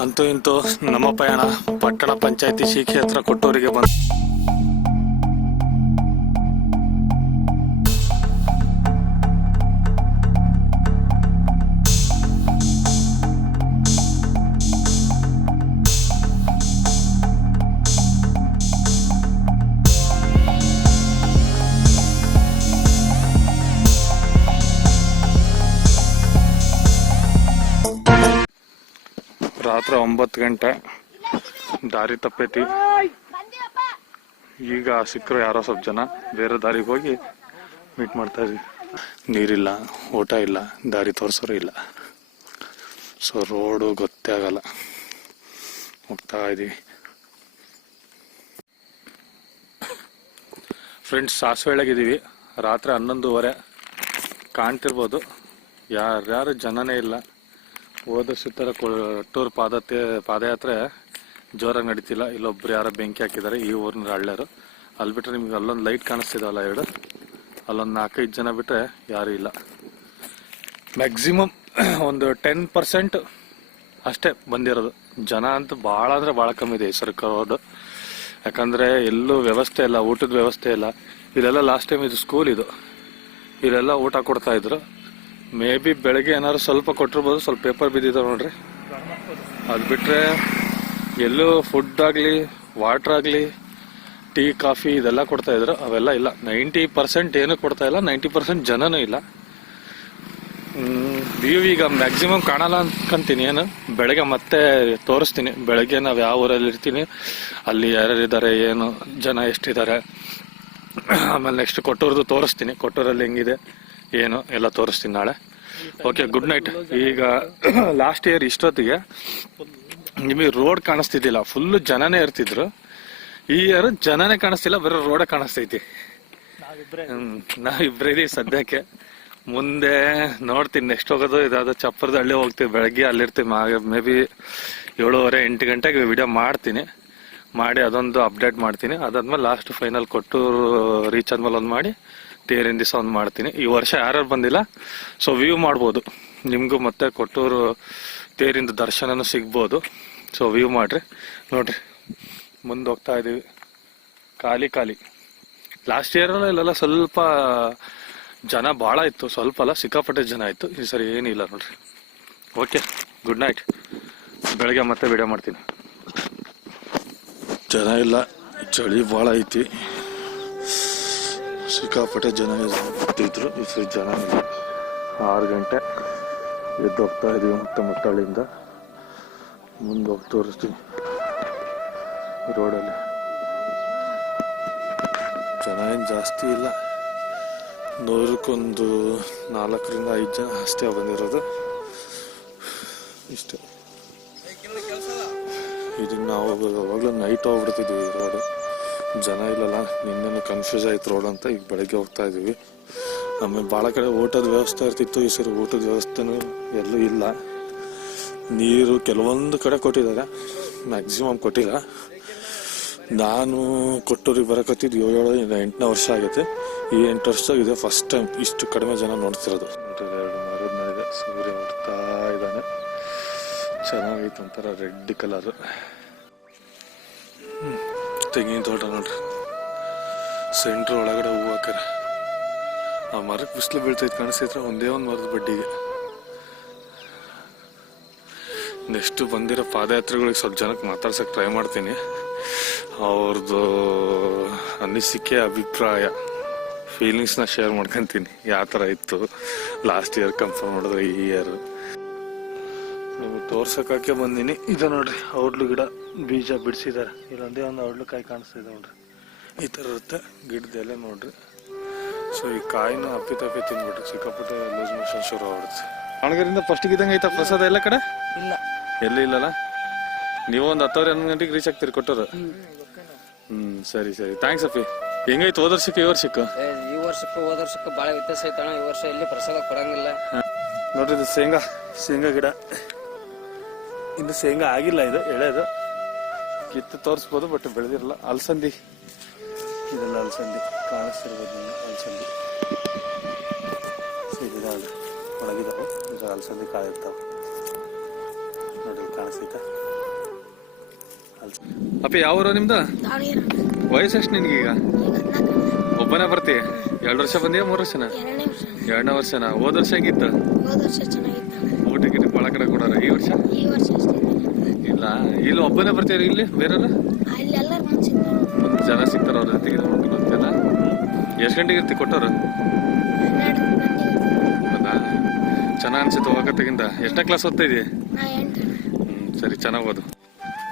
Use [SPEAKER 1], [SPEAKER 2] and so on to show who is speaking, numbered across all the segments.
[SPEAKER 1] ಅಂತೂ ಇಂತೂ ನಮ್ಮ ಪಯಣ ಪಟ್ಟಣ ಪಂಚಾಯತಿ ಶಿಕ್ಷೆ ಹತ್ರ ಕೊಟ್ಟೂರಿಗೆ ಬಂದು ರಾತ್ರಿ ಒಂಬತ್ತು ಗಂಟೆ. ದಾರಿ ತಪ್ಪೈತಿ. ಈಗ ಸಿಕ್ಕರು ಯಾರೋ ಸ್ವಲ್ಪ ಜನ. ಬೇರೆ ದಾರಿಗೆ ಹೋಗಿ ಮೀಟ್ ಮಾಡ್ತಾ ಇದ್ವಿ. ನೀರಿಲ್ಲ, ಊಟ ಇಲ್ಲ, ದಾರಿ ತೋರಿಸೋರು ಇಲ್ಲ. ಸೊ ರೋಡು ಗೊತ್ತೇ ಆಗಲ್ಲ. ಹೋಗ್ತಾ ಇದ್ದೀವಿ ಫ್ರೆಂಡ್ಸ್ ಸಾಸಿವೆಳಗಿದ್ದೀವಿ ರಾತ್ರಿ ಹನ್ನೊಂದುವರೆ. ಕಾಣ್ತಿರ್ಬೋದು. ಯಾರ್ಯಾರು ಜನನೇ ಇಲ್ಲ. ಹೋದ ಸುತ್ತರ ಟೂರ್ ಪಾದ ಪಾದಯಾತ್ರೆ ಜೋರಾಗಿ ನಡೀತಿಲ್ಲ. ಇಲ್ಲೊಬ್ರು ಯಾರೋ ಬೆಂಕಿ ಹಾಕಿದ್ದಾರೆ, ಈ ಊರಿನ ಹಳ್ಳ್ಯಾರು. ಅಲ್ಲಿ ಬಿಟ್ರೆ ನಿಮ್ಗೆ ಅಲ್ಲೊಂದು ಲೈಟ್ ಕಾಣಿಸ್ತಿದವಲ್ಲ ಎರಡು? ಅಲ್ಲೊಂದು ನಾಲ್ಕೈದು ಜನ ಬಿಟ್ರೆ ಯಾರು ಇಲ್ಲ. ಮ್ಯಾಕ್ಸಿಮಮ್ ಒಂದು ಟೆನ್ ಪರ್ಸೆಂಟ್ ಅಷ್ಟೇ ಬಂದಿರೋದು. ಜನ ಅಂತೂ ಭಾಳ ಅಂದರೆ ಭಾಳ ಕಮ್ಮಿ ಇದೆ ರೋಡ್ ಯಾಕಂದ್ರೆ ಎಲ್ಲೂ ವ್ಯವಸ್ಥೆ ಇಲ್ಲ, ಊಟದ ವ್ಯವಸ್ಥೆ ಇಲ್ಲ. ಇಲ್ಲೆಲ್ಲ ಲಾಸ್ಟ್ ಟೈಮ್ ಇದು ಸ್ಕೂಲ್ ಇದು. ಇಲ್ಲೆಲ್ಲ ಊಟ ಕೊಡ್ತಾ ಇದ್ರು. ಮೇ ಬಿ ಬೆಳಗ್ಗೆ ಏನಾದ್ರು ಸ್ವಲ್ಪ ಕೊಟ್ಟಿರ್ಬೋದು ಸ್ವಲ್ಪ ಪೇಪರ್ ಬಿದ್ದಿದ್ದಾವೆ ನೋಡ್ರಿ. ಅದು ಬಿಟ್ರೆ ಎಲ್ಲೂ ಫುಡ್ ಆಗಲಿ ವಾಟರ್ ಆಗಲಿ ಟೀ ಕಾಫಿ ಇದೆಲ್ಲ ಕೊಡ್ತಾ ಇದ್ರು. ಅವೆಲ್ಲ ಇಲ್ಲ. ನೈಂಟಿ ಪರ್ಸೆಂಟ್ ಏನು ಕೊಡ್ತಾ ಇಲ್ಲ. ನೈಂಟಿ ಪರ್ಸೆಂಟ್ ಜನನೂ ಇಲ್ಲ. ವ್ಯೂ ಈಗ ಮ್ಯಾಕ್ಸಿಮಮ್ ಕಾಣಲ್ಲ ಅನ್ಕೊಂತೀನಿ ಏನು. ಬೆಳಗ್ಗೆ ಮತ್ತೆ ತೋರಿಸ್ತೀನಿ. ಬೆಳಗ್ಗೆ ನಾವು ಯಾವ ಊರಲ್ಲಿ ಇರ್ತೀನಿ, ಅಲ್ಲಿ ಯಾರ್ಯಾರಿದ್ದಾರೆ, ಏನು, ಜನ ಎಷ್ಟಿದ್ದಾರೆ. ಆಮೇಲೆ ನೆಕ್ಸ್ಟ್ ಕೊಟ್ಟೂರ್ದು ತೋರಿಸ್ತೀನಿ. ಕೊಟ್ಟೂರಲ್ಲಿ ಹೆಂಗಿದೆ. ಏನು ಎಲ್ಲ ತೋರಿಸ್ತೀನಿ ನಾಳೆ. ಓಕೆ ಗುಡ್ ನೈಟ್ ಈಗ ಲಾಸ್ಟ್ ಇಯರ್ ಇಷ್ಟೊತ್ತಿಗೆ ನಿಮಗೆ ರೋಡ್ ಕಾಣಿಸ್ತಿದ್ದಿಲ್ಲ ಫುಲ್ ಜನನೇ ಇರ್ತಿದ್ರು. ಈ ಇಯರ್ ಜನನೇ ಕಾಣಿಸ್ತಿಲ್ಲ ಬರೀ ರೋಡ ಕಾಣಿಸ್ತೈತಿ. ನಾವಿಬ್ರೇ. ಇದೀವಿ ಸದ್ಯಕ್ಕೆ. ಮುಂದೆ ನೋಡ್ತೀನಿ ನೆಕ್ಸ್ಟ್ ಹೋಗೋದು ಇದಾದ ಚಪ್ಪರದ ಹಳ್ಳಿ ಹೋಗ್ತೀವಿ ಬೆಳಗ್ಗೆ ಅಲ್ಲಿರ್ತೀವಿ ಮೇ ಬಿ ಏಳುವರೆ ಎಂಟು ಗಂಟೆಗೆ ವಿಡಿಯೋ ಮಾಡ್ತೀನಿ. ಮಾಡಿ ಅದೊಂದು ಅಪ್ಡೇಟ್ ಮಾಡ್ತೀನಿ. ಅದಾದ್ಮೇಲೆ ಲಾಸ್ಟ್ ಫೈನಲ್ ಕೊಟ್ಟು ರೀಚ್ ಆದ್ಮೇಲೆ ಒಂದು ಮಾಡಿ ತೇರಿನ ದಿವಸ ಒಂದು ಮಾಡ್ತೀನಿ. ಈ ವರ್ಷ ಯಾರ್ಯಾರು ಬಂದಿಲ್ಲ ಸೊ ವ್ಯೂ ಮಾಡ್ಬೋದು. ನಿಮಗೂ ಮತ್ತೆ ಕೊಟ್ಟೂರು ತೇರಿಂದ ದರ್ಶನನೂ ಸಿಗ್ಬೋದು. ಸೊ ವ್ಯೂ ಮಾಡಿರಿ. ನೋಡ್ರಿ, ಮುಂದೆ ಹೋಗ್ತಾ ಇದ್ದೀವಿ ಖಾಲಿ ಖಾಲಿ. ಲಾಸ್ಟ್ ಇಯರ್ ಇಲ್ಲೆಲ್ಲ ಸ್ವಲ್ಪ ಜನ ಭಾಳ ಇತ್ತು. ಸ್ವಲ್ಪ ಅಲ್ಲ, ಸಿಕ್ಕಾಪಟ್ಟೆ ಜನ ಇತ್ತು. ಈ ಸರಿ ಏನಿಲ್ಲ ನೋಡ್ರಿ. ಓಕೆ ಗುಡ್ ನೈಟ್ ಬೆಳಗ್ಗೆ ಮತ್ತೆ ವಿಡಿಯೋ ಮಾಡ್ತೀನಿ. ಜನ ಇಲ್ಲ, ಚಳಿ ಭಾಳ ಐತಿ. ಸಿಕ್ಕಾಪಟ್ಟೆ ಜನ ಬರ್ತಿದ್ರು ಸರಿ ಜನ ಆರು ಗಂಟೆ ಎದ್ದು ಹೋಗ್ತಾ ಇದೀವಿ ಮತ್ತೆ ಮುಟ್ಟಳ್ಳಿಯಿಂದ ಮುಂದೆ ಹೋಗಿ ತೋರಿಸ್ತೀನಿ ರೋಡಲ್ಲಿ. ಜನ ಏನು ಜಾಸ್ತಿ ಇಲ್ಲ. ನೂರಕ್ಕೊಂದು ನಾಲ್ಕರಿಂದ ಐದು ಜನ ಅಷ್ಟೇ ಬಂದಿರೋದು. ಇಷ್ಟೇ. ಇದನ್ನ ನಾವು ಅವಾಗಲೂ ನೈಟ್ ಹೋಗ್ಬಿಡ್ತಿದ್ವಿ ರೋಡ್. ಜನ ಇಲ್ಲಲ್ಲ ನಿನ್ನೆ ಕನ್ಫ್ಯೂಸ್ ಆಯ್ತು ರೋಡ್ ಅಂತ ಈಗ ಬೆಳಗ್ಗೆ ಹೋಗ್ತಾ ಇದೀವಿ ಆಮೇಲೆ ಭಾಳ ಕಡೆ ಊಟದ ವ್ಯವಸ್ಥೆ ಇರ್ತಿತ್ತು, ಈ ಸರಿ ಊಟದ ವ್ಯವಸ್ಥೆನೂ ಎಲ್ಲೂ ಇಲ್ಲ. ನೀರು ಕೆಲವೊಂದು ಕಡೆ ಕೊಟ್ಟಿದ್ದಾರೆ ಮ್ಯಾಕ್ಸಿಮಮ್ ಕೊಟ್ಟಿಲ್ಲ. ನಾನು ಕೊಟ್ಟೂರಿಗೆ ಬರಕತ್ತಿದ್ದು ಏಳು ಏಳು ಎಂಟನೇ ವರ್ಷ ಆಗುತ್ತೆ ಈ ಎಂಟು ವರ್ಷ ಇದೆ ಫಸ್ಟ್ ಟೈಮ್ ಇಷ್ಟು ಕಡಿಮೆ ಜನ ನೋಡ್ತಿರೋದು. ಎರಡು ಮರದ ಸೂರ್ಯ ಹುಡ್ತಾ ಇದ್ದಾನೆ. ಚೆನ್ನಾಗೈತೆ ಒಂಥರ ರೆಡ್ ಕಲರ್ ತೆಂಗಿನ ತೋಟ ನೋಡ್ರಿ. ಸೆಂಟ್ರ್ ಒಳಗಡೆ ಹೂವು ಹಾಕ್ಯಾರ. ಆ ಮರಕ್ಕೆ ಬಿಸಿಲು ಬೀಳ್ತೈತೆ ಕಾಣಿಸ್ತೈತ್ರ, ಒಂದೇ ಒಂದು ಮರದ ಬಡ್ಡಿಗೆ. ನೆಕ್ಸ್ಟ್ ಬಂದಿರೋ ಪಾದಯಾತ್ರೆಗಳಿಗೆ ಸ್ವಲ್ಪ ಜನಕ್ಕೆ ಮಾತಾಡ್ಸಕ್ಕೆ ಟ್ರೈ ಮಾಡ್ತೀನಿ. ಅವ್ರದ್ದು ಅನಿಸಿಕೆ, ಅಭಿಪ್ರಾಯ ಫೀಲಿಂಗ್ಸ್ನ ಶೇರ್ ಮಾಡ್ಕೊತೀನಿ. ಯಾವ ಥರ ಇತ್ತು? ಲಾಸ್ಟ್ ಇಯರ್ ಕನ್ಫರ್ಮ್ ಮಾಡಿದ್ರೆ ಈ ಇಯರ್ ನಿಮಗೆ ತೋರ್ಸಕ್ಕೆ ಬಂದೀನಿ. ಇದು ನೋಡ್ರಿ ಔಡ್ಲು ಗಿಡ. ಬೀಜ ಬಿಡಿಸಿದ್ದಾರೆ ಇಲ್ಲೊಂದೇ ಒಂದು ಔಡ್ಲು ಕಾಯಿ ಕಾಣಿಸ್ತಾ ಇದೆ ನೋಡ್ರಿ. ಈ ಥರ ಇರುತ್ತೆ. ಗಿಡದ ಎಲೆ ನೋಡ್ರಿ. ಸೊ ಈ ಕಾಯಿನ ಅಪ್ಪಿ ತಪ್ಪಿ ತಿನ್ಬಿಟ್ರಿ. ಸಿಕ್ಕಾಪಟ್ಟೆ ಲೂಸ್ ಮೋಷನ್ ಶುರು ಆಗ್ಬಿಡುತ್ತೆ ಅಣಗರಿಂದ ಫಸ್ಟ್ ಇದ್ದಂಗೆ ಐತಾ ಪ್ರಸಾದ ಎಲ್ಲ ಕಡೆ?
[SPEAKER 2] ಇಲ್ಲ.
[SPEAKER 1] ಎಲ್ಲಿ ಇಲ್ಲಲ್ಲ? ನೀವು ಒಂದು ಹತ್ತುವರೆ ಹನ್ನೊಂದು ಗಂಟೆಗೆ ರೀಚ್ ಆಗ್ತೀರಿ ಕೊಟ್ಟರು. ಹ್ಮ್ ಸರಿ ಸರಿ. ಥ್ಯಾಂಕ್ಸ್ ಅಪ್ಪಿ. ಹೆಂಗೈತೆ ಹೋದ ವರ್ಷಕ್ಕೆ ಈ ವರ್ಷಕ್ಕೆ?
[SPEAKER 2] ಏ, ಈ ವರ್ಷಕ್ಕೆ ಹೋದ ವರ್ಷಕ್ಕೆ ಬಹಳ ವ್ಯತ್ಯಾಸ ಐತಣ ಈ ವರ್ಷ ಇಲ್ಲಿ ಪ್ರಸಾದ ಕೊಡಂಗಿಲ್ಲ.
[SPEAKER 1] ನೋಡ್ರಿ ಇದು ಶೇಂಗಾ. ಶೇಂಗಾ ಗಿಡ. ಇನ್ನು ಶೇಂಗಾ ಆಗಿಲ್ಲ ಇದು ಎಳೆದು. ಕಿತ್ತು ತೋರಿಸ್ಬೋದು ಬಟ್ ಬೆಳೆದಿರಲ್ಲ. ಅಲಸಂದಿ. ಇದೆಲ್ಲ ಅಲಸಂದಿ. ಕಾಣಿಸ್ತಿರ್ಬೋದು ಅಲ್ಸಂದಿ. ಅಲಸಂದಿ ಸೊ ಇದಿದಾವೆ ಒಳಗಿದಾವೆ ಇದು ಅಲಸಂದಿ ಕಾಯಿರ್ತಾವೆ ನೋಡಿ ಕಾಣಿಸ್ತೈತೆ? ಅಪ್ಪ ಯಾವ ಊರು ನಿಮ್ದು? ವಯಸ್ಸು ಎಷ್ಟು
[SPEAKER 3] ಈಗ ಹದಿನಾಲ್ಕು
[SPEAKER 1] ಒಬ್ಬನೇ ಬರ್ತಿ ಎರಡು ವರ್ಷ ಬಂದಿ ಮೂರು ವರ್ಷನ?
[SPEAKER 3] ಎರಡನೇ ವರ್ಷ.
[SPEAKER 1] ಎರಡನೇ ವರ್ಷನ? ಹೋದ ವರ್ಷ ಹೆಂಗಿತ್ತು? ಊಟಕ್ಕೆ ಒಳಗಡೆ ಕೊಡಾರ ಈ ವರ್ಷ?
[SPEAKER 3] ಅಷ್ಟೇ
[SPEAKER 1] ಇಲ್ಲ ಒಬ್ಬನೇ ಬರ್ತೀರ ಇಲ್ಲಿ? ಬೇರೆ ಒಂದು ಜನ ಸಿಗ್ತಾರ ಅವ್ರ ಜೊತೆಗೆ ಹೋಗ್ತೀರಾ? ಎಷ್ಟು ಗಂಟೆಗೆ ಇರ್ತಿ ಕೊಟ್ಟವ್ರು? ಹೌದಾ? ಚೆನ್ನಾಗಿ ಅನ್ಸುತ್ತೆ ಹೋಗತ್ತಗಿಂತ ಎಷ್ಟನೇ ಕ್ಲಾಸ್ ಓದ್ತಾ ಇದೀಯ?
[SPEAKER 3] ನಾ ಎಂಟು.
[SPEAKER 1] ಹ್ಮ್ ಸರಿ ಚೆನ್ನಾಗಿ ಓದು.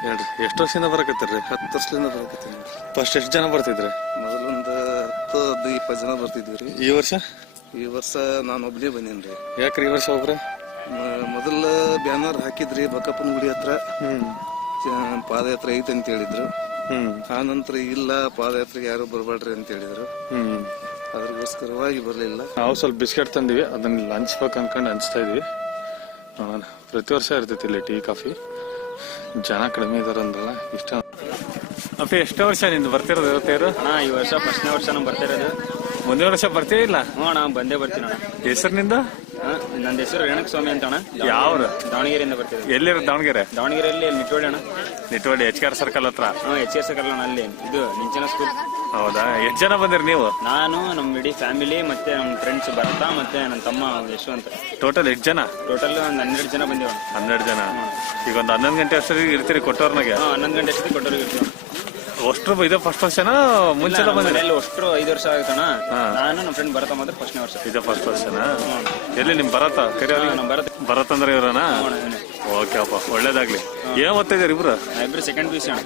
[SPEAKER 1] ಹೇಳ್ರಿ ಎಷ್ಟು ವರ್ಷದಿಂದ ಬರಕತ್ತೀರಿ?
[SPEAKER 4] ಹತ್ತು ವರ್ಷದಿಂದ ಬರಕತ್ತೀನಿ.
[SPEAKER 1] ಫಸ್ಟ್ ಎಷ್ಟು ಜನ ಬರ್ತಿದ್ರಿ?
[SPEAKER 4] ಮೊದಲೊಂದು ಹತ್ತು ಹದಿನೈದು ಇಪ್ಪತ್ತು ಜನ ಬರ್ತಿದ್ವಿ ರೀ.
[SPEAKER 1] ಈ ವರ್ಷ?
[SPEAKER 4] ಈ ವರ್ಷ ನಾನು ಒಬ್ಬನೇ ಬಂದೀನಿ ರೀ
[SPEAKER 1] ಯಾಕ್ರಿ ಈ ವರ್ಷ ಒಬ್ರೆ?
[SPEAKER 4] ಮೊದಲ ಬ್ಯಾನರ್ ಹಾಕಿದ್ರಿ ಬಕ್ಕಪ್ಪನ ಗುಡಿ ಹತ್ರ. ಚ- ಪಾದಯಾತ್ರೆ ಐತೆ ಅಂತ ಹೇಳಿದ್ರು. ಆ ನಂತರ ಇಲ್ಲ ಪಾದಯಾತ್ರೆಗೆ ಯಾರು ಬರಬೇಡ್ರಿ ಅಂತ ಹೇಳಿದ್ರು.
[SPEAKER 1] ಹ್ಮ್.
[SPEAKER 4] ಅದ್ರಗೋಸ್ಕರವಾಗಿ ಬರಲಿಲ್ಲ.
[SPEAKER 1] ನಾವು ಸ್ವಲ್ಪ ಬಿಸ್ಕೆಟ್ ತಂದಿವಿ ಅದನ್ನ ಲಂಚ್ ಹಂಚ್ಬೇಕು ಅನ್ಕೊಂಡು ಹಂಚ್ತಾ ಇದೀವಿ. ನೋಡೋಣ ಪ್ರತಿ ವರ್ಷ ಇರ್ತೈತಿ ಇಲ್ಲಿ ಟೀ ಕಾಫಿ. ಜನ ಕಡಿಮೆ ಇದಾರೆ ಅಂದ್ರಲ್ಲ ಇಷ್ಟ. ಅಪ್ಪ ಎಷ್ಟೋ ವರ್ಷ ನಿಂದು ಬರ್ತಿರೋದು ಇವತ್ತೇರು
[SPEAKER 5] ಅಣ್ಣ ಈ ವರ್ಷ ಫಸ್ಟ್ನೇ ವರ್ಷ ನಮ್ ಬರ್ತಿರೋದು.
[SPEAKER 1] ಮುಂದಿನ ವರ್ಷ ಬರ್ತೀವಿ ಇಲ್ಲ?
[SPEAKER 5] ಹ್ಞೂ ಅಣ್ಣ ಬಂದೇ ಬರ್ತೀನಿ ಅಣ್ಣ.
[SPEAKER 1] ಹೆಸರಿನಿಂದ?
[SPEAKER 5] ಹಾ, ನಂದ್ ಹೆಸರು ರೇಣಕ್ ಸ್ವಾಮಿ ಅಂತ ಅಣ್ಣ
[SPEAKER 1] ಯಾವ್ರು?
[SPEAKER 5] ದಾವಣಗೆರೆಯಿಂದ ಬರ್ತೀವಿ
[SPEAKER 1] ಎಲ್ಲಿರೋ ದಾವಣಗೆರೆ?
[SPEAKER 5] ದಾವಣಗೆರೆಯಲ್ಲಿ ನಿಟ್ಟೋಳಿ ಅಣ್ಣ.
[SPEAKER 1] ನಿಟ್ವಳ್ಳಿ ಎಚ್ ಆರ್ ಸರ್ಕಲ್ ಹತ್ರ?
[SPEAKER 5] ಹಾ ಎಚ್ ಎಸ್ ಅಣ್ಣ ಅಲ್ಲಿ. ಇದು ನಿಂಚನ ಸ್ಕೂಲ್
[SPEAKER 1] ಹೌದಾ? ಎಷ್ಟು ಜನ ಬಂದಿರಿ ನೀವು?
[SPEAKER 5] ನಾನು ನಮ್ಮ ಇಡೀ ಫ್ಯಾಮಿಲಿ ಮತ್ತೆ ನಮ್ಮ ಫ್ರೆಂಡ್ಸ್ ಭರತ ಮತ್ತೆ ನನ್ನ ತಮ್ಮ ಯಶವಂತ.
[SPEAKER 1] ಟೋಟಲ್ ಎಷ್ಟು ಜನ?
[SPEAKER 5] ಟೋಟಲ್ ಒಂದು ಹನ್ನೆರಡು ಜನ ಬಂದಿವ
[SPEAKER 1] ಹನ್ನೆರಡು ಜನ. ಈಗ ಒಂದು ಹನ್ನೊಂದು ಗಂಟೆ ಅಷ್ಟೊತ್ತಿಗೆ ಇರ್ತೀರಿ ಕೊಟ್ಟೋರ್ನಾಗೆ
[SPEAKER 5] ಹಾ ಹನ್ನೊಂದು ಗಂಟೆ ಅಷ್ಟೊತ್ತಿಗೆ ಕೊಟ್ಟೋರಿಗೆ ಇರ್ತೀವಿ
[SPEAKER 1] ಅಷ್ಟ್ರು ಇದು ಫಸ್ಟ್ ವರ್ಷನ?
[SPEAKER 5] ಮನೆಯಲ್ಲಿ ಅಷ್ಟು ಐದು ವರ್ಷ ಆಗುತ್ತಣ
[SPEAKER 1] ಹಾ.
[SPEAKER 5] ನಾನು ನಮ್ಮ ಫ್ರೆಂಡ್ ಭರತ ಮಾತ್ರ ಫಸ್ಟ್ನೇ ವರ್ಷ.
[SPEAKER 1] ಇದು ಫಸ್ಟ್ ವರ್ಷನಾ? ಎಲ್ಲಿ ನಿಮ್ ಭರತ? ಕರಿ
[SPEAKER 5] ನಮ್ಮ ಭರತ್.
[SPEAKER 1] ಭರತ್ ಅಂದ್ರೆ ಇವ್ರನ? ಓಕೆ ಅಪ್ಪ ಒಳ್ಳೇದಾಗ್ಲಿ. ಏನ್ ಓದ್ತಾ ಇದಾರೆ ಇಬ್ರು?
[SPEAKER 5] ಇಬ್ರು ಸೆಕೆಂಡ್ ಪಿ ಸಿ ಅಣ್ಣ.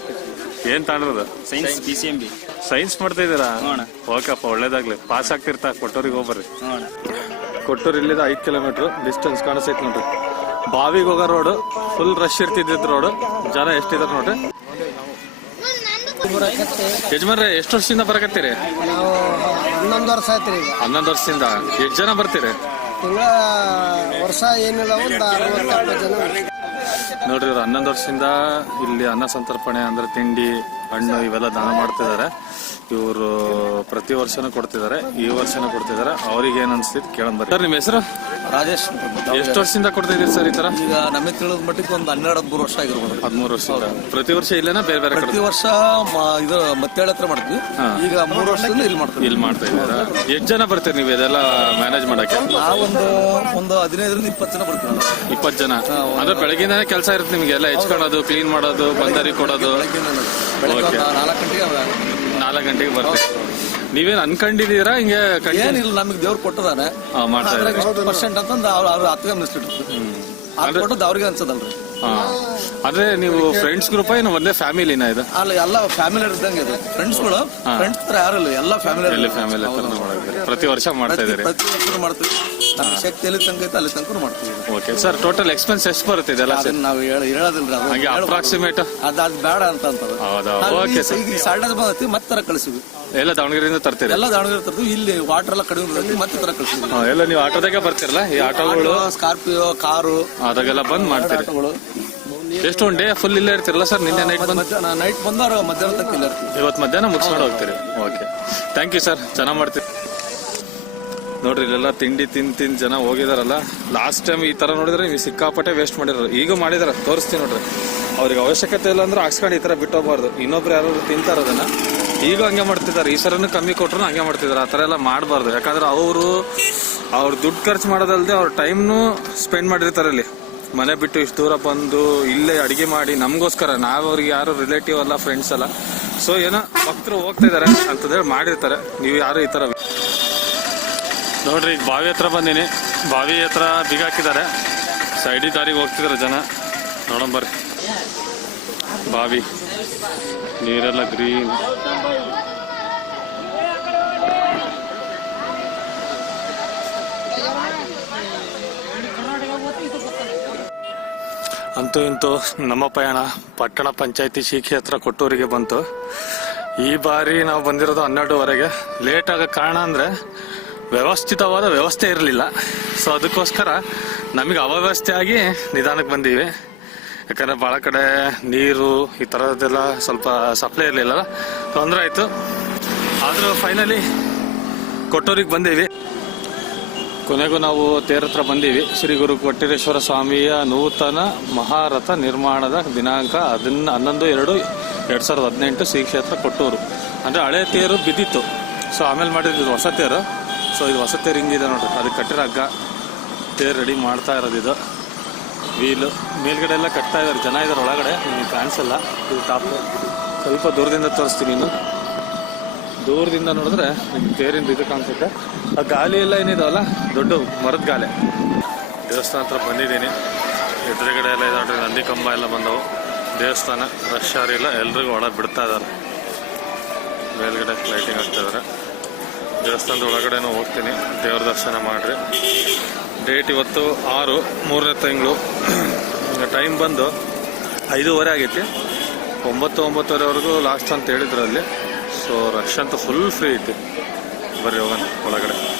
[SPEAKER 1] ಏನ್ ತಾಂಡ್ರದ?
[SPEAKER 5] Science P C M B
[SPEAKER 1] science ಮಾಡ್ತಾ
[SPEAKER 5] ಇದ್ದೀರಾ.
[SPEAKER 1] ಓಕೆ ಅಪ್ಪ ಒಳ್ಳೇದಾಗ್ಲಿ. ಪಾಸ್ ಆಗ್ತಿರ್ತಾ? ಕೊಟ್ಟೂರಿಗೆ ಹೋಗ್ಬರ್ರಿ. ಕೊಟ್ಟೂರು ಇಲ್ಲಿದ ಐದು ಕಿಲೋಮೀಟರ್ ಡಿಸ್ಟೆನ್ಸ್ ಕಾಣಿಸ್ತೈತಿ ನೋಡ್ರಿ. ಬಾವಿಗೆ ಹೋಗೋ ರೋಡ್ ಫುಲ್ ರಶ್ ಇರ್ತಿದ್ದಿದ್ ರೋಡ್ ಜನ ಎಷ್ಟಿದಾರೆ ನೋಡ್ರಿ? ಯಜಮಾನ್ರೆ ಎಷ್ಟು ವರ್ಷದಿಂದ ಬರಕತ್ತೀರಿ?
[SPEAKER 6] ನಾವು ಹನ್ನೊಂದು ವರ್ಷ ಆಯ್ತು ಈಗ.
[SPEAKER 1] ಹನ್ನೊಂದು ವರ್ಷದಿಂದ. ಎಷ್ಟು ಜನ ಬರ್ತೀರಿ?
[SPEAKER 6] ತಿಂಗಳ ವರ್ಷ ಏನಿಲ್ಲ ಒಂದು ಅರವತ್ತು ಜನ.
[SPEAKER 1] ನೋಡ್ರಿ ಹನ್ನೊಂದು ವರ್ಷದಿಂದ ಇಲ್ಲಿ ಅನ್ನ ಸಂತರ್ಪಣೆ ಅಂದ್ರೆ ತಿಂಡಿ ಹಣ್ಣು ಇವೆಲ್ಲ ದಾನ ಮಾಡ್ತಿದ್ದಾರೆ. ಇವರು ಪ್ರತಿ ವರ್ಷನೂ ಕೊಡ್ತಿದ್ದಾರೆ. ಈ ವರ್ಷನೂ ಕೊಡ್ತಿದ್ದಾರೆ. ಅವ್ರಿಗೆ ಏನ್ ಅನ್ಸ್ತಿದ್ ಕೇಳಂಬ ಸರ್ ನಿಮ್ಮ ಹೆಸರು?
[SPEAKER 7] ರಾಜೇಶ್
[SPEAKER 1] ಎಷ್ಟು ವರ್ಷದಿಂದ ಕೊಡ್ತಾ ಇದೀರಿ ಸರ್ ಈ ತರ
[SPEAKER 7] ಈಗ ನಮಗೆ ತಿಳಿದ ಮಟ್ಟಿಗೆ ಒಂದು ಹನ್ನೆರಡು ಹದಿಮೂರು ವರ್ಷ ಆಗಿರ್ಬೋದು.
[SPEAKER 1] ಹದಿಮೂರು ವರ್ಷ ಪ್ರತಿ ವರ್ಷ ಇಲ್ಲೇನಾ? ಬೇರೆ ಬೇರೆ ಕಡೆ?
[SPEAKER 7] ಪ್ರತಿ ವರ್ಷ ಮ- ಇದು ಮತ್ತೇಳ ಹತ್ರ ಮಾಡ್ತೀವಿ. ಈಗ ಮೂರು ವರ್ಷದಿಂದ ಇಲ್ಲಿ ಮಾಡ್ತೀವಿ.
[SPEAKER 1] ಇಲ್ಲಿ ಮಾಡ್ತಾ ಇದ್ದಾರೆ? ಎಷ್ಟು ಜನ ಬರ್ತೀರಿ ನೀವು ಇದೆಲ್ಲ ಮ್ಯಾನೇಜ್ ಮಾಡಕ್ಕೆ?
[SPEAKER 7] ನಾವೊಂದು ಒಂದು ಹದಿನೈದರಿಂದ ಇಪ್ಪತ್ತು ಜನ ಬರ್ತೀವಿ. ನಾವು.
[SPEAKER 1] ಇಪ್ಪತ್ತು ಜನ? ಅಂದ್ರೆ ಬೆಳಗಿಂದಾನೆ ಕೆಲಸ ಇರುತ್ತೆ ನಿಮಗೆ ಎಲ್ಲ ಹೆಚ್ಕೊಳ್ಳೋದು ಕ್ಲೀನ್ ಮಾಡೋದು ಬಂದರಿ ಕೊಡೋದು.
[SPEAKER 7] ಬೆಳಗ್ಗೆ ಒಂದು ನಾಲ್ಕು ಗಂಟೆಗೆ
[SPEAKER 1] ನಾಲ್ಕು ಗಂಟೆಗೆ ಬರ್ತೀವಿ. ನೀವೇನ್ ಅನ್ಕೊಂಡಿದೀರಾ ಹಿಂಗೆ ಕಂಟಿ-
[SPEAKER 7] ಏನಿಲ್ಲ ನಮಗೆ ದೇವ್ರು ಕೊಟ್ಟದಾನೆ.
[SPEAKER 1] ಹಾ, ಮಾಡ್ತಾ
[SPEAKER 7] ಇಷ್ಟು ಪರ್ಸೆಂಟ್ ಅಂತಂದು ಅವ್ರು ಅವ್ರು ಹತ್ತಿಗೆ ಅದು ಕೊಟ್ಟದ್ದು ಅವ್ರಿಗೆ ಅನ್ಸದಲ್ರಿ.
[SPEAKER 1] ಹಾ. ಅಂದ್ರೆ ನೀವು ಫ್ರೆಂಡ್ಸ್ ಗ್ರೂಪ್ ಏನು ಒಂದೇ ಫ್ಯಾಮಿಲಿನ ಇದು?
[SPEAKER 7] ಅಲ್ಲ ಎಲ್ಲ ಫ್ಯಾಮಿಲಿ ಇದ್ದಂಗೆ ಇದು ಫ್ರೆಂಡ್ಸ್ಗಳು ಫ್ರೆಂಡ್ಸ್ ಹತ್ರ ಯಾರು ಇಲ್ಲ ಎಲ್ಲ ಫ್ಯಾಮಿಲಿ
[SPEAKER 1] ಇಲ್ಲಿ ಫ್ಯಾಮಿಲಿ ಪ್ರತಿ ವರ್ಷ ಮಾಡ್ತಾ ಇದ್ದೀರಿ.
[SPEAKER 7] ಪ್ರತಿ ವರ್ಷ ಮಾಡ್ತೀವಿ. ನಮ್ಮ ಶಕ್ತಿ ಎಲ್ಲಿ ತನಕ ಐತೆ ಅಲ್ಲಿ ತನಕ ಮಾಡ್ತೀವಿ.
[SPEAKER 1] ಓಕೆ ಸರ್ ಟೋಟಲ್ ಎಕ್ಸ್ಪೆನ್ಸ್ ಎಷ್ಟು ಬರುತ್ತೆ ಇದೆಲ್ಲ ಸರ್
[SPEAKER 7] ಅದನ್ನ ನಾವು ಹೇಳ ಹೇಳೋದಿಲ್ಲ ಅದು
[SPEAKER 1] ಹಂಗೆ. ಅಪ್ರಾಕ್ಸಿಮೇಟ್
[SPEAKER 7] ಅದು ಅದ್ ಬೇಡ ಅಂತ ಅಂತಾರೆ
[SPEAKER 1] ಹೌದಾ? ಓಕೆ ಸರ್
[SPEAKER 7] ಈಗ ಬಂದೈತಿ ಮತ್ತೆ ತರ ಕಳಿಸಿವಿ
[SPEAKER 1] ಎಲ್ಲ ದಾವಣಗೆರೆಯಿಂದ ತರ್ತೀರಿ?
[SPEAKER 7] ಎಲ್ಲ ದಾವಣಗೆರೆ ತರ್ತೀವಿ ಇಲ್ಲಿ ವಾಟರ್ ಎಲ್ಲ ಕಡಿಮೆ ಬರ್ತೈತಿ ಮತ್ತೆ ತರ ಕಳಿಸಿವಿ
[SPEAKER 1] ಹಾ, ಎಲ್ಲ ನೀವು ಆಟೋದಾಗೆ ಬರ್ತೀರಲ್ಲ ಈ ಆಟೋಗಳು?
[SPEAKER 7] ಸ್ಕಾರ್ಪಿಯೋ ಕಾರು
[SPEAKER 1] ಅದಾಗೆಲ್ಲ ಬಂದ್ ಮಾಡ್ತೀರಿ.
[SPEAKER 7] ಆಟೋಗಳು.
[SPEAKER 1] ಎಷ್ಟು ಒಂದ್ ಡೇ ಫುಲ್ ಇಲ್ಲೇ ಇರ್ತೀರಲ್ಲ ಸರ್ ನಿನ್ನೆ ನೈಟ್ ಬಂದು?
[SPEAKER 7] ಮಧ್ಯಾಹ್ನ ನೈಟ್ ಬಂದವ್ರು ಮಧ್ಯಾಹ್ನ ತಕ್ಕ ಇಲ್ಲ ಇರ್ತೀವಿ.
[SPEAKER 1] ಇವತ್ತು ಮಧ್ಯಾಹ್ನ ಮುಗಿಸ್ಕೊಂಡು ಹೋಗ್ತೀರಿ. ಓಕೆ ಥ್ಯಾಂಕ್ ಯು ಸರ್ ಚೆನ್ನಾಗಿ ಮಾಡ್ತೀರಿ. ನೋಡ್ರಿ, ಇಲ್ಲೆಲ್ಲ ತಿಂಡಿ ತಿಂದು ತಿಂದು ಜನ ಹೋಗಿದಾರಲ್ಲ. ಲಾಸ್ಟ್ ಟೈಮ್ ಈ ತರ ನೋಡಿದ್ರೆ ನೀವು ಸಿಕ್ಕಾಪಟ್ಟೆ ವೇಸ್ಟ್ ಮಾಡಿರೋ ಈಗ ಮಾಡಿದಾರೆ, ತೋರಿಸ್ತೀನಿ ನೋಡ್ರಿ. ಅವ್ರಿಗೆ ಅವಶ್ಯಕತೆ ಇಲ್ಲ ಅಂದ್ರೆ ಹಾಕ್ಸ್ಕೊಂಡು ಈ ತರ ಬಿಟ್ಟೋಗ್ಬಾರ್ದು. ಇನ್ನೊಬ್ರು ಯಾರು ತಿಂತಾರ ಅದನ್ನ ಈಗ ಹಂಗೆ ಮಾಡ್ತಿದ್ದಾರೆ. ಈ ಸರನು ಕಮ್ಮಿ ಕೊಟ್ರು ಹಂಗೆ ಮಾಡ್ತಿದ್ದಾರೆ. ಆ ಥರ ಎಲ್ಲ ಮಾಡಬಾರ್ದು. ಯಾಕಂದ್ರೆ ಅವರು, ಅವ್ರು ದುಡ್ಡು ಖರ್ಚು ಮಾಡೋದಲ್ದೆ ಅವ್ರ ಟೈಮ್ನು ಸ್ಪೆಂಡ್ ಮಾಡಿರ್ತಾರೆ ಅಲ್ಲಿ. ಮನೆ ಬಿಟ್ಟು ಇಷ್ಟು ದೂರ ಬಂದು ಇಲ್ಲೇ ಅಡಿಗೆ ಮಾಡಿ ನಮಗೋಸ್ಕರ. ನಾವು ಅವ್ರಿಗೆ ಯಾರು ರಿಲೇಟಿವ್ ಅಲ್ಲ ಫ್ರೆಂಡ್ಸ್ ಅಲ್ಲ. ಸೊ ಏನೋ ಭಕ್ತರು ಹೋಗ್ತಾ ಇದಾರೆ ಅಂತಂದೇಳಿ ಮಾಡಿರ್ತಾರೆ. ನೀವು ಯಾರು ಈ ತರ ನೋಡ್ರಿ ಈಗ ಬಾವಿ ಹತ್ರ ಬಂದೀನಿ. ಬಾವಿ ಹತ್ರ ಬೀಗ ಹಾಕಿದ್ದಾರೆ. ಸೈಡಿ ದಾರಿಗೆ ಹೋಗ್ತಿದಾರೆ ಜನ. ನೋಡೋಣ ಬರ್ರಿ. ಬಾವಿ. ನೀರೆಲ್ಲ ಗ್ರೀನ್. ಅಂತೂ ಇಂತೂ ನಮ್ಮ ಪಯಣ ಪಟ್ಟಣ ಪಂಚಾಯತಿ ಶೀಖಿ ಹತ್ರ ಕೊಟ್ಟೂರಿಗೆ ಬಂತು. ಈ ಬಾರಿ ನಾವು ಬಂದಿರೋದು ಹನ್ನೆರಡುವರೆಗೆ. ಲೇಟ್ ಆಗೋ ಕಾರಣ ಅಂದ್ರೆ ವ್ಯವಸ್ಥಿತವಾದ ವ್ಯವಸ್ಥೆ ಇರಲಿಲ್ಲ. ಸೊ ಅದಕ್ಕೋಸ್ಕರ ನಮಗೆ ಅವ್ಯವಸ್ಥೆ ಆಗಿ ನಿಧಾನಕ್ಕೆ ಬಂದೀವಿ. ಯಾಕಂದರೆ ಭಾಳ ಕಡೆ ನೀರು ಈ ಥರದ್ದೆಲ್ಲ ಸ್ವಲ್ಪ ಸಪ್ಲೈ ಇರಲಿಲ್ಲ ತೊಂದರೆ ಆಯಿತು. ಆದರೂ ಫೈನಲಿ ಕೊಟ್ಟೂರಿಗೆ ಬಂದೀವಿ. ಕೊನೆಗೂ ನಾವು ತೇರ ಹತ್ರ ಬಂದೀವಿ. ಶ್ರೀ ಗುರು ಕೊಟ್ಟಿರೇಶ್ವರ ಸ್ವಾಮಿಯ ನೂತನ ಮಹಾರಥ ನಿರ್ಮಾಣದ ದಿನಾಂಕ ಅದನ್ನ ಹನ್ನೊಂದು ಎರಡು ಎರಡು ಸಾವಿರದ ಹದಿನೆಂಟು ಶ್ರೀ ಕ್ಷೇತ್ರ ಕೊಟ್ಟೂರು. ಅಂದರೆ ಹಳೆ ತೇರು ಬಿದ್ದಿತ್ತು. ಸೊ ಆಮೇಲೆ ಮಾಡಿದ್ದು ಹೊಸ ತೇರು. ಸೊ ಇದು ಹೊಸ ರಿಂಗ್ ಇದೆ ನೋಡ್ರಿ. ಅದು ಕಟ್ಟಿರೋ ಹಗ್ಗ. ತೇರು ರೆಡಿ ಮಾಡ್ತಾ ಇರೋದು ಇದು. ವೀಲು ಮೇಲ್ಗಡೆ ಎಲ್ಲ ಕಟ್ತಾ ಇದ್ದಾರೆ ಜನ ಇದ್ದಾರೆ ಒಳಗಡೆ. ನಿಮಗೆ ಕಾಣಿಸಲ್ಲ. ಇದು ಟಾಪ್ ಸ್ವಲ್ಪ ದೂರದಿಂದ ತೋರಿಸ್ತೀನಿ ಇನ್ನು. ದೂರದಿಂದ ನೋಡಿದ್ರೆ ನಿಮ್ಗೆ ತೇರಿಂದ ಇದು ಕಾಣಿಸುತ್ತೆ. ಆ ಗಾಲಿ ಎಲ್ಲ ಏನಿದಾವಲ್ಲ ದೊಡ್ಡ ಮರದ ಗಾಲೆ. ದೇವಸ್ಥಾನ ಹತ್ರ ಬಂದಿದ್ದೀನಿ. ಎದುರುಗಡೆ ಎಲ್ಲ ಇದೆ ನೋಡ್ರಿ. ನಂದಿ ಕಂಬ ಎಲ್ಲ ಬಂದವು. ದೇವಸ್ಥಾನ, ರಶ್ ಯಾರಿಲ್ಲ ಎಲ್ರಿಗೂ ಒಳಗೆ ಬಿಡ್ತಾ ಇದ್ದಾರೆ ಮೇಲ್ಗಡೆ ಲೈಟಿಂಗ್ ಆಗ್ತಾ ಇದಾರೆ. ದೇವಸ್ಥಾನದ ಒಳಗಡೆನೂ ಹೋಗ್ತೀನಿ. ದೇವ್ರ ದರ್ಶನ ಮಾಡಿರಿ. ಡೇಟ್ ಇವತ್ತು ಆರು, ಮೂರನೇ ತಿಂಗಳು. ಟೈಮ್ ಬಂದು ಐದೂವರೆ ಆಗೈತಿ. ಒಂಬತ್ತು, ಒಂಬತ್ತುವರೆವರೆಗೂ ಲಾಸ್ಟ್ ಅಂತ ಹೇಳಿದ್ರು ಅಲ್ಲಿ. ಸೊ ರಶ್ ಅಂತೂ ಫುಲ್ ಫ್ರೀ ಐತಿ. ಬರ್ರಿ ಹೋಗೋಣ ಒಳಗಡೆ.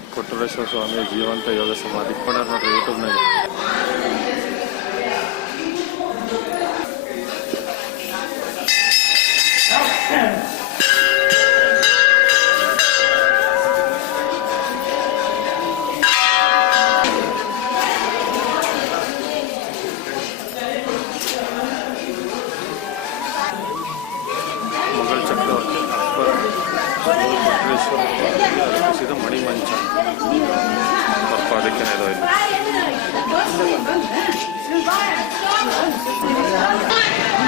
[SPEAKER 1] ಕೊಟ್ಟರೇಶ್ವರ ಸ್ವಾಮಿ ಜೀವಂತ ಯೋಗ ಸಮಾಧಿ ಇಟ್ಕೊಂಡಾರ ನೋಡ್ರಿ ಯೂಟ್ಯೂಬ್ನಾಗ ಇದು ಇಲ್ಲಿ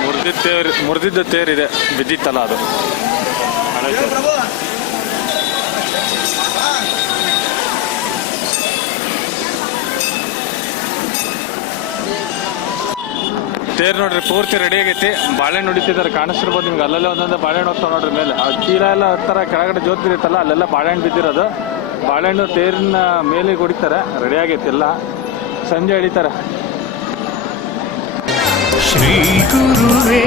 [SPEAKER 1] ಮುರಿದಿದ್ದ ತೇರ್ ಮುರಿದಿದ್ದ ತೇರಿದೆ, ಬಿದ್ದಿತ್ತಲ್ಲ ಅದು. ತೇರು. ನೋಡ್ರಿ, ಪೂರ್ತಿ ರೆಡಿ ಆಗೈತಿ. ಬಾಳೆಹಣ್ಣು ಹೊಡಿತಿದ್ದಾರೆ ಕಾಣಿಸ್ತಿರ್ಬೋದು ನಿಮ್ಗೆ ಅಲ್ಲೆಲ್ಲ ಒಂದೊಂದು ಬಾಳೆಹಣ್ಣು ಹೋಗ್ತಾವ ನೋಡ್ರಿ ಮೇಲೆ. ಆ ಚೀಲ ಎಲ್ಲ ಹತ್ತರ ಕೆಳಗಡೆ ಜೋತಿರಿತ್ತಲ್ಲ ಅಲ್ಲೆಲ್ಲ ಬಾಳೆಹಣ್ಣು ಬಿದ್ದಿರೋದು. ಬಾಳೆಹಣ್ಣು ತೇರಿನ ಮೇಲೆ ಕುಡಿತಾರೆ ರೆಡಿ ಆಗೈತಿ ಎಲ್ಲ. ಸಂಜೆ ಹಿಡಿತಾರೆ.
[SPEAKER 8] ಶ್ರೀ ಗುರುವೇ.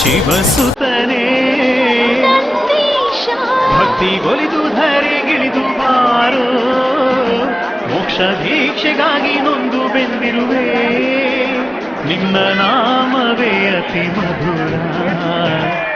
[SPEAKER 8] ಶಿವಸುತನೇ. ಭಕ್ತಿ ಒಲಿದು ಧರೆಗಿಳಿದು ಬಾರು. ಮೋಕ್ಷ ದೀಕ್ಷೆಗಾಗಿ ನೊಂದು ಬೆಂದಿರುವೆ ನಿನ್ನ ನಾಮವೇ ಅತಿ ಮಧುರ.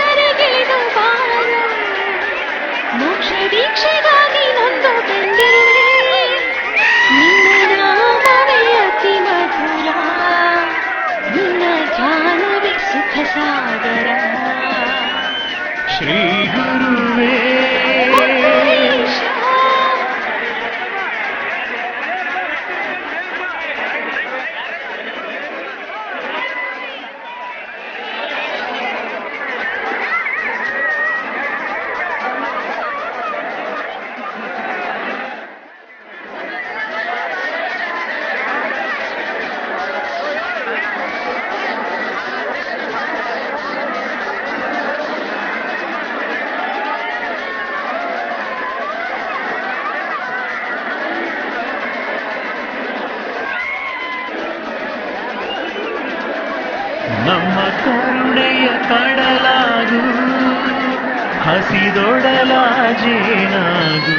[SPEAKER 8] ಹಸಿದೊಡಲ ಜೇನಾಗು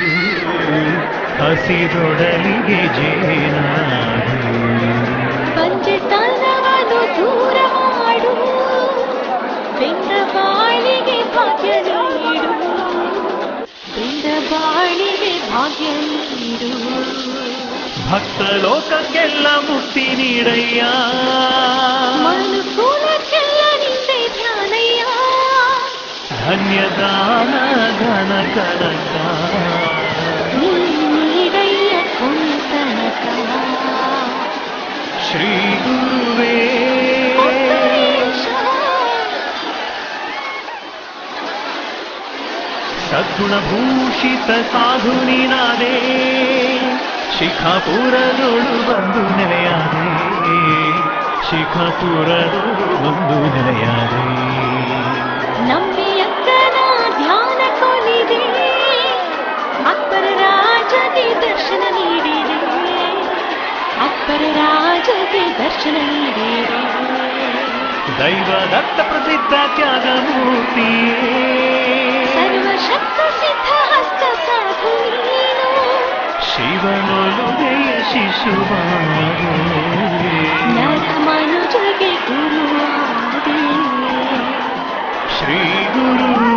[SPEAKER 8] ಹಸಿದೊಡಲಿಗೆ ಜೇನಾಗು.
[SPEAKER 3] ಪಂಚತನವನ್ನು ದೂರ ಮಾಡು ಬೆಂದ ಬಾಳಿಗೆ ಭಾಗ್ಯ ನೀಡು. ಬೆಂದ ಬಾಳಿಗೆ ಭಾಗ್ಯ ನೀಡು.
[SPEAKER 8] ಭಕ್ತ ಲೋಕಕ್ಕೆಲ್ಲ ಮುಕ್ತಿ ನೀಡಯ್ಯ.
[SPEAKER 3] ಮನುಕುಲಕ್ಕೆಲ್ಲ
[SPEAKER 8] ಧನ್ಯದಾನ ಘನ ಕನಕ
[SPEAKER 3] ನೀಡಯ್ಯ ಕುಂತನಕ
[SPEAKER 8] ಶ್ರೀ ಗುರುವೇ ಸದ್ಗುಣಭೂಷಿತ ಸಾಧು ನೀನಾದೆ ಶಿಖಾಪುರದೊಳು ಬಂದು ನೆಲೆಯಾದೆ ಶಿಖಾಪುರದೊಳು ಬಂದು ನೆಲೆಯಾದೆ
[SPEAKER 3] ನಂಬಿಯಕ್ಕನ ಅಪ್ಪರ ರಾಜಗೆ ದರ್ಶನ ನೀಡಿದೆ
[SPEAKER 8] ದೈವ ದತ್ತ ಪ್ರಸಿದ್ಧ ತ್ಯಾಗ ಮೂರ್ತಿಯೇ
[SPEAKER 3] ಸರ್ವಶಕ್ತ ಸಿದ್ಧ ಹಸ್ತ ಸಾಧು ನೀನು
[SPEAKER 8] ಶಿವನೊಲುಗೆಯ ಶಿಶುವಾಗೋ
[SPEAKER 3] ನರ ಮನುಜಗೆ ಗುರುವಾದೆ
[SPEAKER 8] ಶ್ರೀ ಗುರುವೇ